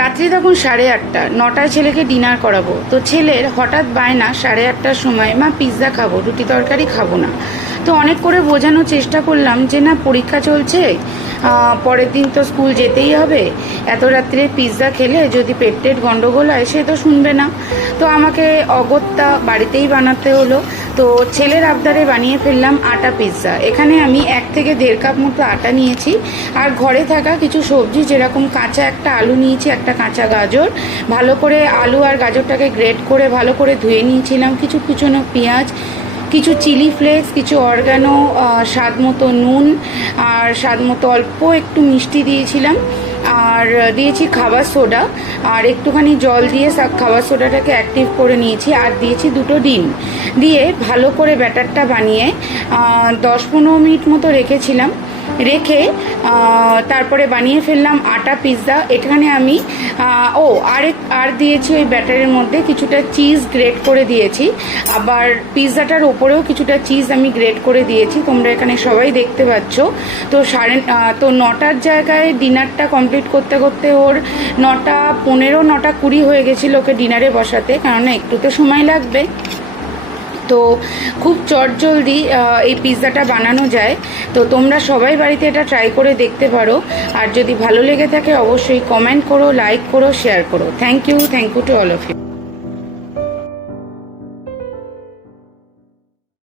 রাত্রি তখন 8:30, 9টায় ছেলেকে ডিনার করাবো। তো ছেলের হঠাৎ বায়না 8:30টার সময়, মা পিৎজা খাবো, রুটি তরকারি খাবো না। তো অনেক করে বোঝানোর চেষ্টা করলাম যে না, পরীক্ষা চলছে, পরের দিন তো স্কুল যেতেই হবে, এত রাত্রে পিৎজা খেলে যদি পেটের গন্ডগোল হয় সে তো শুনবে না। তো আমাকে অগত্যা বাড়িতেই বানাতে হলো। তো ছেলের আবদারে বানিয়ে ফেললাম আটা পিৎজা। এখানে আমি 1 থেকে 1.5 কাপ মতো আটা নিয়েছি, আর ঘরে থাকা কিছু সবজি, যেরকম কাঁচা একটা আলু নিয়েছি, একটা কাঁচা গাজর, ভালো করে আলু আর গাজরটাকে গ্রেট করে ভালো করে ধুয়ে নিয়েছিলাম, কিছু কুচনো পেঁয়াজ, কিছু চিলি ফ্লেক্স, কিছু অরগ্যানো, স্বাদ মতো নুন, আর স্বাদ মতো অল্প একটু মিষ্টি দিয়েছিলাম, আর দিয়েছি খাবার সোডা, আর একটুখানি জল দিয়ে খাবার সোডাটাকে অ্যাক্টিভ করে নিয়েছি, আর দিয়েছি 2টো ডিম দিয়ে ভালো করে ব্যাটারটা বানিয়ে 10-15 মিনিট মতো রেখেছিলাম। রেখে তারপরে বানিয়ে ফেললাম আটা পিৎজা। এখানে আমি আর দিয়েছি ওই ব্যাটারের মধ্যে কিছুটা চিজ গ্রেট করে দিয়েছি, আবার পিৎজাটার ওপরেও কিছুটা চিজ আমি গ্রেট করে দিয়েছি, তোমরা এখানে সবাই দেখতে পাচ্ছ। তো 9টার জায়গায় ডিনারটা কমপ্লিট করতে করতে ওর 9:15, 9:20 হয়ে গেছিলো ওকে ডিনারে বসাতে, কেননা একটু তো সময় লাগবে। তো খুব চটজলদি এই পিৎজাটা বানানো যায়। তো তোমরা সবাই বাড়িতে এটা ট্রাই করে দেখতে পারো, আর যদি ভালো লেগে থাকে অবশ্যই কমেন্ট করো, লাইক করো, শেয়ার করো। Thank you to all of you.